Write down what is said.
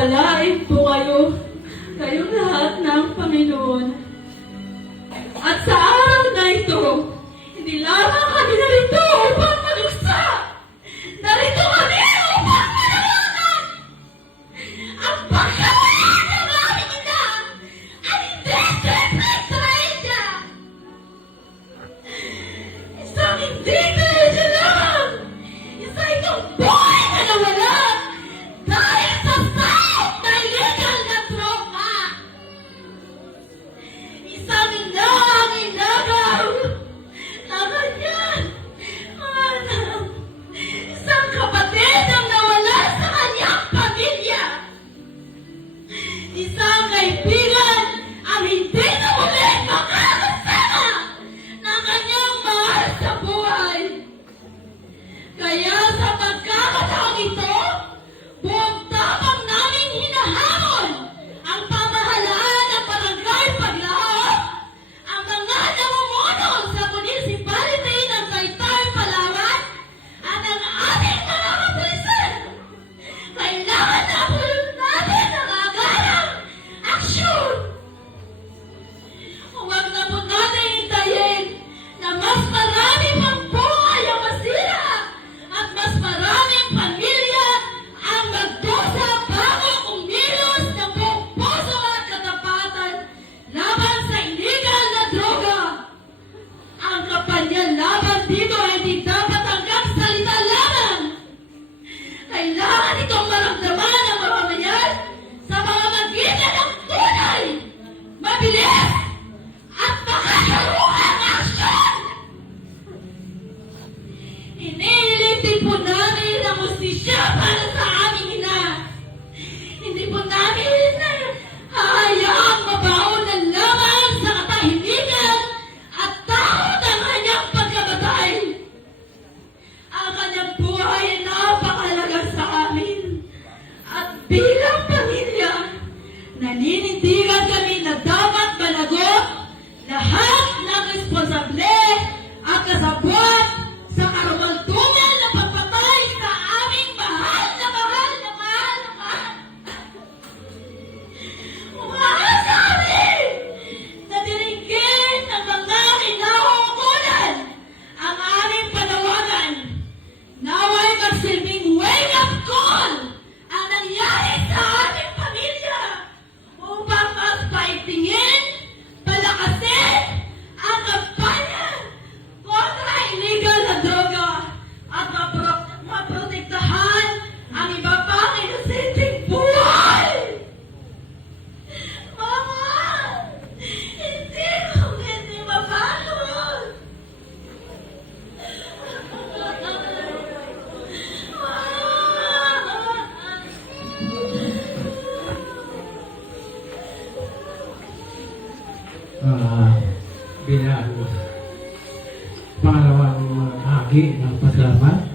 Pagpalain po kayong lahat ng Panginoon. At sa araw na ito, hindi lamang kami narito upang maluksa. Narito kami upang manawagan. Ang pagkawala ng aming ina ay hindi trahedya. Isang hindi trahedya lang. Isa itong buhay na nawala dahil sa sakit na illegal na droga. Isang ina ang inagaw na kanyang anak. Isang kapatid ang nawala sa kanyang pamilya. Isang kaibigan ang hindi na muli makakasama ng kanyang mahal sa buhay. Kaya sa pagkakataong ito, buong tapang namin hinahamon ang pamahalaan ng Barangay Paglaog, ang mga namumuno sa municipality ng Taytay, Palawan, at ang ating mga kapulisan. Kailangan na po natin ang agarang aksyon. Huwag na po natin hintayin na mas marami pang buhay ang masira at mas maraming pamilya ang magdusa bago umilos ng buong puso at katapatan laban sa illegal na droga. Ang kampanya laban dito ay hindi dapat hanggang salita lamang. Kailangan itong maramdaman ng mamamayan sa mga magitan ng tunay, mabilis, at makakaruang aksyon. Iniilitin po namin ang hustisya para sa aming ina. Hindi po namin hahayaang mabaon na lamang sa katahimikan at takot ang kanyang pagkamatay. Ang kanyang buhay ay napakahalaga sa amin. At bilang pamilya, naninindigan kami na dapat managot lahat ng responsable at kasabwat sa karumalduman na pagpatay sa aming mahal na Umasabi na diringgin ng mga kinahukulan ang aming panawagan. Naway magsilbing wake-up call ang nangyari sa aming pamilya upang mas paigtingin, palakasin ang kampanya kontra illegal na droga at maprotektahan ang iba pang inosenteng buhay. Mama, hindi mapagod. Bilang pangalawang hagi ng pasalamat